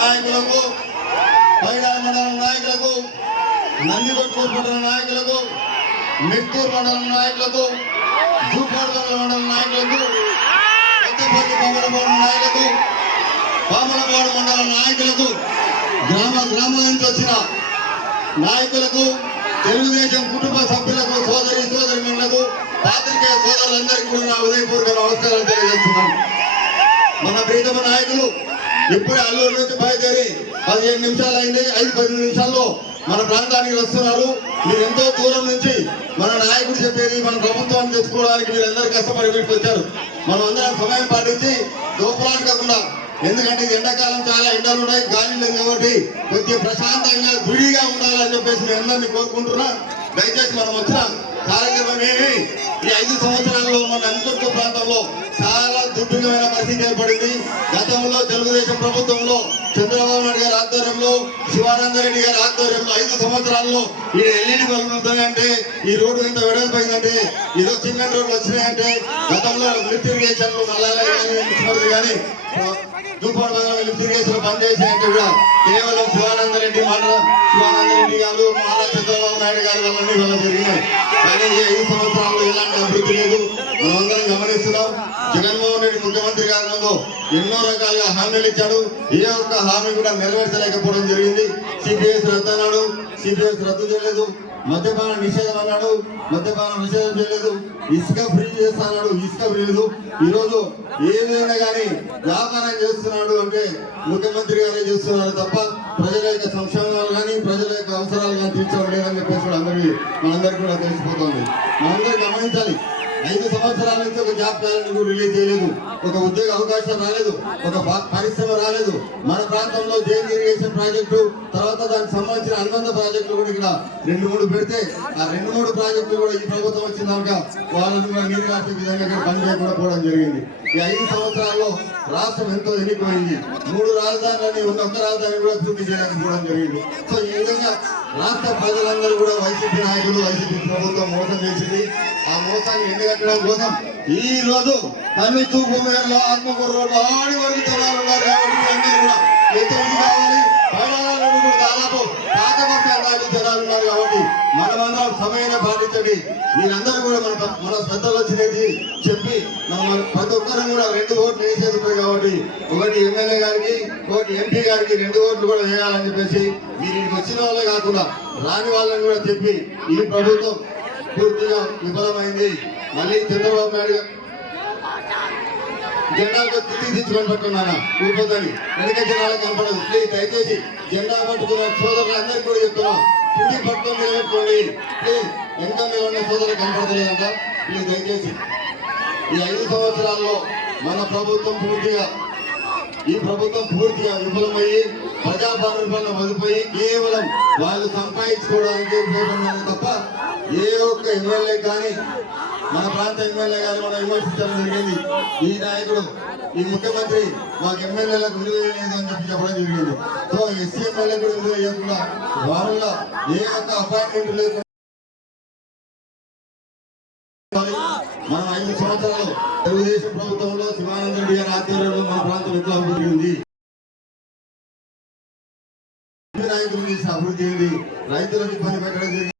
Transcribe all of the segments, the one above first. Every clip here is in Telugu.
నాయకులకు పైడా మండలం నాయకులకు నందికొట్కూరు పట్టణ నాయకులకు మెత్తూరు మండలం నాయకులకు జూపాడుదల మండలం నాయకులకు పెద్దపల్లి పామలపాడు నాయకులకు పామలపాడు మండలం నాయకులకు గ్రామ గ్రామం నుంచి వచ్చిన నాయకులకు తెలుగుదేశం కుటుంబ సభ్యులకు సోదరి సోదరులకు పాత్రికేయ సోదరులందరికీ కూడా నా ఉదయపూర్వక నమస్కారాలు తెలియజేస్తున్నాను. మన ప్రీతమ నాయకులు ఇప్పుడే అల్లూరు నుంచి బయలుదేరి పదిహేను నిమిషాలు అయింది. ఐదు పది నిమిషాల్లో మన ప్రాంతానికి వస్తున్నారు. మీరు ఎంతో దూరం నుంచి మన నాయకుడు చెప్పేది మన ప్రభుత్వాన్ని తెచ్చుకోవడానికి మీరు అందరూ కష్టపడి వీటికి వచ్చారు. మనం అందరం సమయం పాటించి దోపలాట కాకుండా ఎందుకంటే ఇది ఎండాకాలం చాలా ఎండలు ఉన్నాయి గాలి లేదు కాబట్టి కొద్దిగా ప్రశాంతంగా గుడిగా ఉండాలని చెప్పేసి నేను అందరినీ కోరుకుంటున్నా. దయచేసి మనం వచ్చిన కార్యక్రమం ఏమి? ఈ ఐదు సంవత్సరాల్లో మన అంతర్గత ప్రాంతంలో చాలా దుర్భిగమైన పరిస్థితి ఏర్పడింది. తెలుగుదేశం ప్రభుత్వంలో చంద్రబాబు నాయుడు గారి ఆధ్వర్యంలో శివానందరెడ్డి గారి ఆధ్వర్యంలో ఐదు సంవత్సరాల్లో ఈ ఎల్ఈడి బల్బులు ఉంటాయంటే ఈ రోడ్డు ఇంత వెడల్పోయిందంటే ఏదో చిన్న రోడ్లు వచ్చినాయంటే గతంలో లిఫ్ట్ ఇరిగేషన్లు కానీ కానీ దూపాడు మండలం లిఫ్ట్ ఇరిగేషన్ బంద్ చేసినాయంటే కూడా కేవలం శివానందరెడ్డి మాట శివానందరెడ్డి గారు మహారా చంద్రబాబు నాయుడు గారి వల్లనే వల్ల జరిగినాయి. కానీ ఈ ఐదు సంవత్సరాల్లో ఎలాంటి అభివృద్ధి లేదు. మనమందరం గమనిస్తున్నాం. జగన్మోహన్ రెడ్డి ముఖ్యమంత్రి గారు ఎన్నో రకాలుగా హామీలు ఇచ్చాడు. ఏ ఒక్క హామీ కూడా నెరవేర్చలేకపోవడం జరిగింది. సిపిఎస్ రద్దు అన్నాడు. సిపిఎస్ రద్దు చేయలేదు. మద్యపాన నిషేధం అన్నాడు. మద్యపాన నిషేధం చేయలేదు. ఇసుక ఫ్రీ చేస్తా అన్నాడు. ఇసుక ఫ్రీ లేదు. ఈరోజు ఏ విధంగా కానీ వ్యాపారం చేస్తున్నాడు అంటే ముఖ్యమంత్రి గారే చేస్తున్నారు తప్ప ప్రజల యొక్క సంక్షేమాలు కానీ ప్రజల యొక్క అవసరాలు కానీ తీర్చడం లేదని చెప్పేసి కూడా అందరికీ మనందరికీ కూడా తెలిసిపోతుంది. మనందరూ గమనించాలి. ఐదు సంవత్సరాల నుంచి ఒక జాబ్ క్యాలెండర్ రిలీజ్ చేయలేదు. ఒక ఉద్యోగ అవకాశం రాలేదు. ఒక పరిశ్రమ రాలేదు. మన ప్రాంతంలో జైన్ ఇరిగేషన్ ప్రాజెక్టు తర్వాత దానికి సంబంధించిన అనుబంధ ప్రాజెక్టులు కూడా ఇక్కడ రెండు మూడు పెడితే ఆ రెండు మూడు ప్రాజెక్టులు కూడా ఈ ప్రభుత్వం వచ్చిందాక వాళ్ళని కూడా నీరు కాసే విధంగా ఇక్కడ పనిచేయకుండా పోవడం జరిగింది. ఈ ఐదు సంవత్సరాల్లో రాష్ట్రం ఎంతో ఎన్నికైంది. మూడు రాజధానులని ఉన్న ఒక్క రాజధాని కూడా పూర్తి చేయడానికి కూడా జరిగింది. సో ఈ విధంగా రాష్ట్ర ప్రజలందరూ కూడా వైసీపీ నాయకులు వైసీపీ ప్రభుత్వం మోసం చేసింది. ఆ మోసాన్ని ఎండగట్టడం కోసం ఈ రోజు కన్ను తూపు మేరలో ఆత్మకూరు రోడ్లు ఆడి వరకు జనాలు కాబట్టి అందరూ కూడా ఎంతమంది కావాలి. పైడాలలో దాదాపు పాత బస్టాండ్ దాటి జనాలు ఉన్నారు కాబట్టి మనమందరం సమయాన్ని పాటించండి. మీరందరూ మన శ్రద్ధలు పెద్దలు వచ్చినది చెప్పి మన ప్రతి ఒక్కరం కూడా రెండు ఓట్లు వేసేది కాబట్టి ఒకటి ఎమ్మెల్యే గారికి ఒకటి ఎంపీ గారికి రెండు ఓట్లు కూడా వేయాలని చెప్పేసి మీరు ఇక్కడికి వచ్చిన వాళ్ళే కాకుండా రాని వాళ్ళని కూడా చెప్పి ఈ ప్రభుత్వం పూర్తిగా విఫలమైంది. మళ్ళీ చంద్రబాబు నాయుడు జెండాతో తిరిగి తీసిచ్చుకొని పట్టుకున్నాను ఊరిపోతుంది వెనక జనాలకు కనపడదు. ప్లీజ్ దయచేసి జెండా పట్టుకున్న సోదరులందరికీ కూడా చెప్తున్నాం. కింది పట్టుకొని నిలబెట్టుకోండి. ప్లీజ్. వెనక నిలబడిన సోదరులు కనపడతలేదంట ప్లీజ్ దయచేసి ఈ ఐదు సంవత్సరాల్లో మన ప్రభుత్వం పూర్తిగా ఈ ప్రభుత్వం పూర్తిగా విఫలమయ్యి ప్రజా పరిపాలన వదిలిపోయి కేవలం వాళ్ళు సంపాదించుకోవడానికి ఉపయోగపడినారు తప్ప ఏ ఒక్క ఎమ్మెల్యే కానీ మన ప్రాంత ఎమ్మెల్యే గారు మనం విమర్శించడం జరిగింది. ఈ నాయకుడు ఈ ముఖ్యమంత్రి మాకు ఎమ్మెల్యేలకు విలువ లేదు అని చెప్పి చెప్పడం జరిగింది. సో ఎస్సీ ఎమ్మెల్యే కూడా విలువ ఇవ్వకుండా మామూలుగా ఏ ఒక్క అపాయింట్మెంట్ లేదు మనం సంవత్సరాలు తెలుగుదేశం ప్రభుత్వంలో శివానంద రెడ్డి గారి ఆధ్వర్యంలో మన ప్రాంతం ఎట్లా అభివృద్ధి ఉంది? నాయకులు అభివృద్ధి అయింది రైతులకు ఇబ్బంది పెట్టడం జరిగింది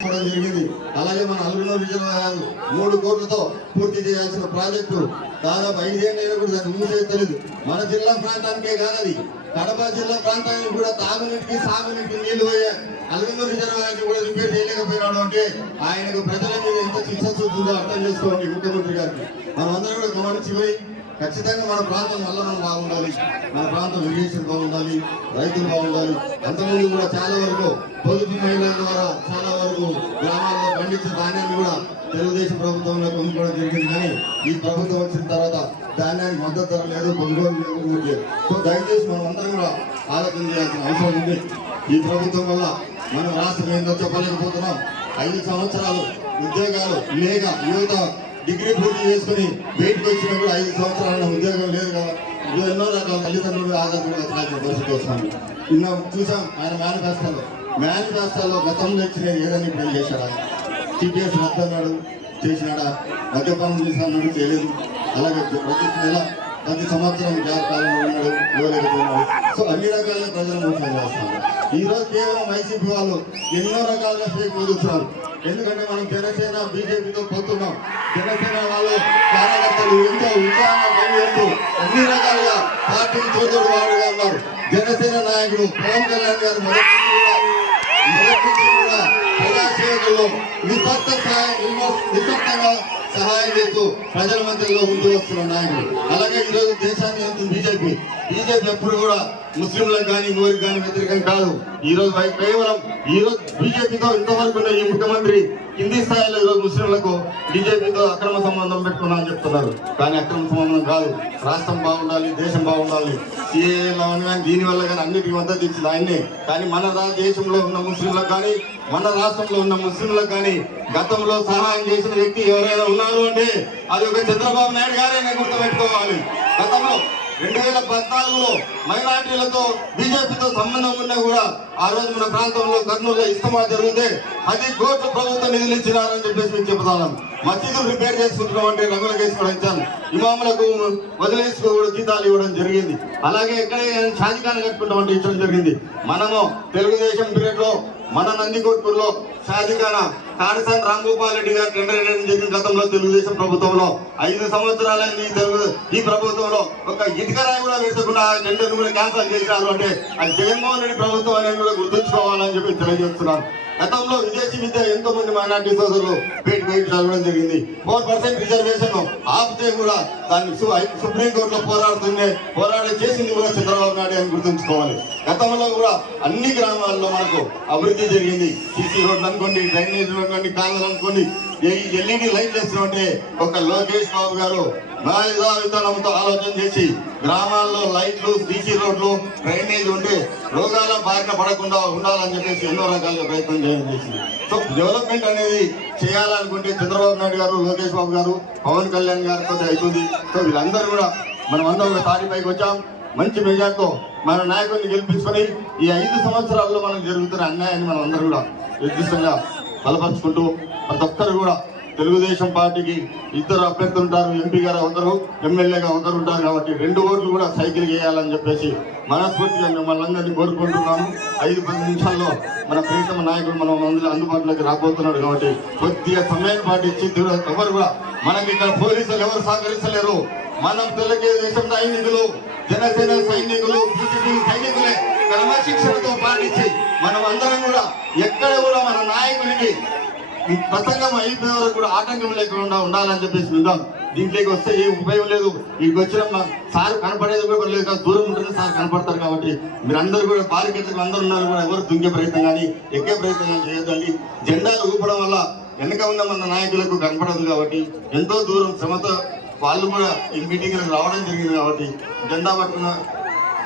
పెట్టడం జరిగింది అలాగే మన అల్లునూరు రిజర్వాయర్ మూడు కోట్లతో పూర్తి చేయాల్సిన ప్రాజెక్టు దాదాపు ఐదేళ్ళైనా కూడా దాన్ని తెలియదు మన జిల్లా ప్రాంతానికే కాదది. కడప జిల్లా ప్రాంతానికి కూడా తాగునీటికి సాగునీటికి నీళ్ళు పోయే అల్లునూరు రిజర్వాయర్ కూడా రిపేర్ చేయలేకపోయినాడు అంటే ఆయనకు ప్రజల మీద ఎంత చిత్తశుద్ధి అర్థం చేసుకోండి ముఖ్యమంత్రి గారికి. మనం అందరం కూడా గమనించిపోయి ఖచ్చితంగా మన ప్రాంతం వల్ల మనం బాగుండాలి. మన ప్రాంతం ఇరిగేషన్ బాగుండాలి రైతులు బాగుండాలి. అంతకుముందు కూడా చాలా వరకు పొదుపు మహిళల ద్వారా చాలా వరకు గ్రామాల్లో పండించే ధాన్యాన్ని కూడా తెలుగుదేశం ప్రభుత్వంలో కొనుక్కోవడం జరిగింది కానీ ఈ ప్రభుత్వం వచ్చిన తర్వాత ధాన్యానికి మద్దతు ధర లేదు కొనుగోలు లేదు సో దయచేసి మనం అందరం కూడా ఆలోచన చేయాల్సిన అవసరం ఉంది. ఈ ప్రభుత్వం వల్ల మనం రాష్ట్రం ఏందో చెప్పలేకపోతున్నాం ఐదు సంవత్సరాలు ఉద్యోగాలు లేక యువత డిగ్రీ పూర్తి చేసుకుని బయటకు వచ్చినప్పుడు ఐదు సంవత్సరాల ఉద్యోగం లేదు కదా. ఎన్నో రకాల తల్లిదండ్రులు ఆధారపడి పరిస్థితి వస్తుంది. నిన్న చూసాం ఆయన మేనిఫెస్టోలో. మేనిఫెస్టోలో గతంలో ఇచ్చిన ఏదని ఇప్పుడు ఏం టీపీఎస్ సిపిఎస్ చేసినాడా? మద్యపానం చేసినాడు చేయలేదు. అలాగే ప్రతి నెల ప్రతి సంవత్సరం గ్యాప్ ఉన్నాడు ఇవ్వలేకపోయినాడు సో అన్ని రకాలుగా ప్రజలు మోసం చేస్తున్నారు. ఈరోజు కేవలం వైసీపీ వాళ్ళు ఎన్నో రకాలుగా ఫేక్ వదులుతున్నారు ఎందుకంటే మనం జనసేన బీజేపీతో పోతున్నాం. జనసేన వాళ్ళు కార్యకర్తలు ఎంతో ఉత్సాహంగా పనిచేస్తూ అన్ని రకాలుగా పార్టీకి తోడు వాడుగా ఉన్నారు. జనసేన నాయకుడు పవన్ కళ్యాణ్ గారు మొదటి నుంచి కూడా నిస్వార్థ సహాయం నిస్వార్థ- నిస్వార్థంగా సహాయం చేస్తూ ప్రజల మధ్యలో ముందు వస్తున్న నాయకుడు అలాగే ఈరోజు దేశాన్ని బీజేపీ. బీజేపీ ఎప్పుడు కూడా ముస్లింలకు కానీ ఇంకోరికి కానీ వ్యతిరేకం కాదు. ఈ రోజు కేవలం ఈ రోజు బీజేపీతో ఇంతవరకు ఉన్న ఈ ముఖ్యమంత్రి కింది స్థాయిలో ఈరోజు ముస్లింలకు బీజేపీతో అక్రమ సంబంధం పెట్టుకున్నా అని చెప్తున్నారు. కానీ అక్రమ సంబంధం కాదు. రాష్ట్రం బాగుండాలి దేశం బాగుండాలి. సీఏలో కానీ దీనివల్ల కానీ అన్నిటికీ మద్దతు ఇచ్చింది ఆయన్ని. కానీ మన దేశంలో ఉన్న ముస్లింలకు కానీ మన రాష్ట్రంలో ఉన్న ముస్లింలకు కానీ గతంలో సహాయం చేసిన వ్యక్తి ఎవరైనా ఉన్నారు అంటే అది ఒక చంద్రబాబు నాయుడు గారే గుర్తుపెట్టుకోవాలి. గతంలో రెండు వేల పద్నాలుగులో మైనార్టీలతో బీజేపీతో సంబంధం ఉన్నా కూడా ఆ రోజు మన ప్రాంతంలో కర్నూలులో ఇస్తమా జరిగితే పది కోట్లు ప్రభుత్వ నిధులు ఇచ్చినారని చెప్పేసి మేము చెప్తాను మసీదులు రిపేర్ చేసుకుంటున్నాం అంటే రంగులకు వేసుకోవడం ఇచ్చాను ఇమాములకు వదిలేసి కూడా జీతాలు ఇవ్వడం జరిగింది. అలాగే ఇక్కడే షాజీఖాన్ కట్టుకుంటాం అంటే ఇచ్చడం జరిగింది. మనము తెలుగుదేశం పీరియడ్లో మన నందికొట్కూరులో సాధికార కాడసాని రాంగోపాల్ రెడ్డి గారు టెండర్ వేయడం జరిగిన గతంలో తెలుగుదేశం ప్రభుత్వంలో. ఐదు సంవత్సరాలైంది ఈ తెలుగు ఈ ప్రభుత్వంలో ఒక ఇటుకరాయి కూడా వేసకుండా టెండర్ కూడా క్యాన్సల్ చేసినారు అంటే అది జగన్మోహన్ రెడ్డి ప్రభుత్వం అనేది కూడా గుర్తుంచుకోవాలని చెప్పి తెలియజేస్తున్నారు గతంలో విదేశీ విద్య ఎంతో మంది మైనార్టీ సోదరులు పేటి చదవడం జరిగింది. ఫోర్ పర్సెంట్ రిజర్వేషన్ ఆపితే కూడా దాన్ని సుప్రీంకోర్టులో సుప్రీం కోర్టులో పోరాడుతుండే పోరాడే చేసింది కూడా చంద్రబాబు నాయుడు అని గుర్తుంచుకోవాలి. గతంలో కూడా అన్ని గ్రామాల్లో మనకు అభివృద్ధి జరిగింది. సిసి రోడ్లు అనుకోండి డ్రైనేజ్ అనుకోండి కాలువలు అనుకోండి ఎల్ఈడి లైట్లు వేస్తుంటే ఒక లోకేష్ బాబు గారు మేధా విధానంతో ఆలోచన చేసి గ్రామాల్లో లైట్లు సీసీ రోడ్లు డ్రైనేజ్ ఉంటే రోగాల బారిన పడకుండా ఉండాలని చెప్పేసి ఎన్నో రకాలుగా ప్రయత్నం చేయడం చేసింది. సో డెవలప్మెంట్ అనేది చేయాలనుకుంటే చంద్రబాబు నాయుడు గారు లోకేష్ బాబు గారు పవన్ కళ్యాణ్ గారితో అవుతుంది సో వీళ్ళందరూ కూడా మనం అందరం ఒక వచ్చాం. మంచి మెజార్టీతో మన నాయకుడిని గెలిపించుకొని ఈ ఐదు సంవత్సరాల్లో మనకు జరుగుతున్న అన్యాయాన్ని మనం అందరూ కూడా నిర్దిష్టంగా బలపరుచుకుంటూ ప్రతి ఒక్కరు కూడా తెలుగుదేశం పార్టీకి ఇద్దరు అభ్యర్థులు ఉంటారు ఎంపీ గారు ఎమ్మెల్యేగా ఒకరు ఉంటారు కాబట్టి రెండు ఓట్లు కూడా సైకిల్ వేయాలని చెప్పేసి మనస్ఫూర్తిగా మిమ్మల్ని అందరినీ కోరుకుంటున్నాము. ఐదు పది నిమిషాల్లో మన ప్రియతమ నాయకుడు మనం అందరూ అందుబాటులోకి రాబోతున్నాడు కాబట్టి కొద్దిగా సమయం పాటించి ఇచ్చి ఎవరు కూడా మనకి ఇక్కడ పోలీసులు ఎవరు సహకరించలేరు. మనం తెలుగుదేశం సైనికులు జనసేన సైనికులు బీజేపీ సైనికులే క్రమశిక్షణతో పాటించి మనం అందరం కూడా ఎక్కడ కూడా మన నాయకునికి ఈ ప్రసంగం అయిపోయే వరకు కూడా ఆటంకం లేకుండా ఉండాలని చెప్పేసి విందాం. దీంట్లోకి వస్తే ఏ ఉపయోగం లేదు. ఇక్కడికి వచ్చిన సార్ కనపడేది కూడా లేదు కాదు. దూరం ఉంటుంది సార్ కనపడతారు కాబట్టి మీరు అందరూ కూడా బాలికలకు అందరూ ఉన్నారు కూడా ఎవరు దుంకే ప్రయత్నం కానీ ఎక్కే ప్రయత్నం కానీ చేయొద్దండి. జెండాలు ఊపడం వల్ల వెనక ఉన్న మన నాయకులకు కనపడదు కాబట్టి ఎంతో దూరం శ్రమతో వాళ్ళు కూడా ఈ మీటింగ్లకు రావడం జరిగింది కాబట్టి జెండా పట్టుకున్న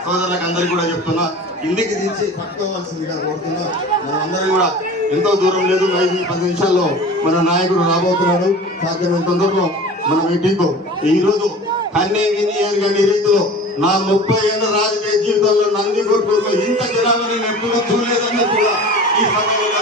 సోదరులకు అందరికీ కూడా చెప్తున్నా. ఇంటికి తీసి పట్టుకోవాల్సిందిగా కోరుతున్నా. మనం అందరం కూడా ఎంతో దూరం లేదు. ఐదు పది నిమిషాల్లో మన నాయకుడు రాబోతున్నాడు. సాధ్యమైన తొందరలో మన మీటింగ్ ఈ రోజు కన్నే విని ఎరగని రీతిలో నా ముప్పై ఏళ్ళ రాజకీయ జీవితంలో నంది కొట్టులో ఇంత జనాభా నేను ఎప్పుడూ చూడలేదని కూడా ఈ సమయంలో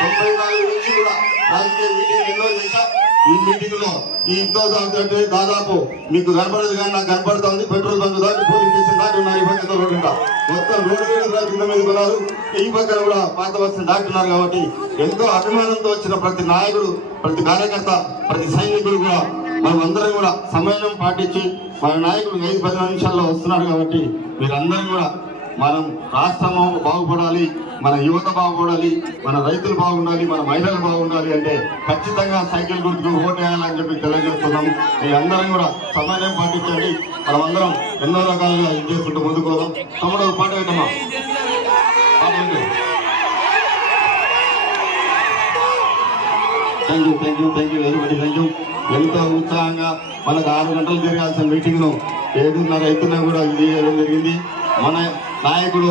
తొంభై నాలుగు నుంచి కూడా రాజకీయ మీటింగ్ ఎన్నో చేశా. ఈ మీటింగ్లో ఈ ఇంట్లో అంటే దాదాపు మీకు కనపడదు కానీ నాకు ఉంది పెట్రోల్ బంక్ దాటి పోలీస్ స్టేషన్ దాటి ఉన్నారు ఈ పక్కన రోడ్డు మొత్తం రోడ్డు మీద కింద మీద ఉన్నారు. ఈ పక్కన కూడా పాత బస్సులు దాటున్నారు కాబట్టి ఎంతో అభిమానంతో వచ్చిన ప్రతి నాయకుడు ప్రతి కార్యకర్త ప్రతి సైనికుడు కూడా మనం అందరం కూడా సమయం పాటించి మన నాయకుడు ఐదు పది నిమిషాల్లో వస్తున్నారు కాబట్టి మీరందరం కూడా మనం రాష్ట్రం బాగుపడాలి. మన యువత బాగుండాలి మన రైతులు బాగుండాలి మన మహిళలు బాగుండాలి అంటే ఖచ్చితంగా సైకిల్ గుర్తుకు ఓటు వేయాలని చెప్పి తెలియజేస్తున్నాం మీ అందరం కూడా సమాజం పాటించండి. మనమందరం ఎన్నో రకాలుగా ఇది చేసుకుంటూ ముందుకోదాం తమ్ముడు పాట పెట్టమా thank you thank you thank you very thank you ఎంతో ఉత్సాహంగా మనకు ఆరు గంటలు జరగాల్సిన మీటింగ్ను ఏడున్నర అయితున్నా కూడా ఇది చేయడం జరిగింది. మన నాయకుడు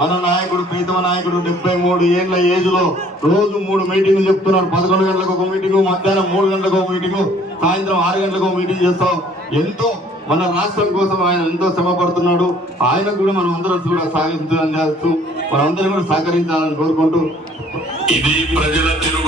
మన నాయకుడు ప్రీతమ నాయకుడు డెబ్బై మూడు ఏళ్ళ ఏజ్లో రోజు మూడు మీటింగ్లు చెప్తున్నారు. పదకొండు గంటలకు ఒక మీటింగ్ మధ్యాహ్నం మూడు గంటలకు ఒక మీటింగ్ సాయంత్రం ఆరు గంటలకు ఒక మీటింగ్ చేస్తాం. ఎంతో మన రాష్ట్రం కోసం ఆయన ఎంతో శ్రమ పడుతున్నాడు. ఆయన కూడా మనం అందరం కూడా సాగించాలని చేస్తూ మనందరం కూడా సహకరించాలని కోరుకుంటూ. ఇది ప్రజల తిరుగు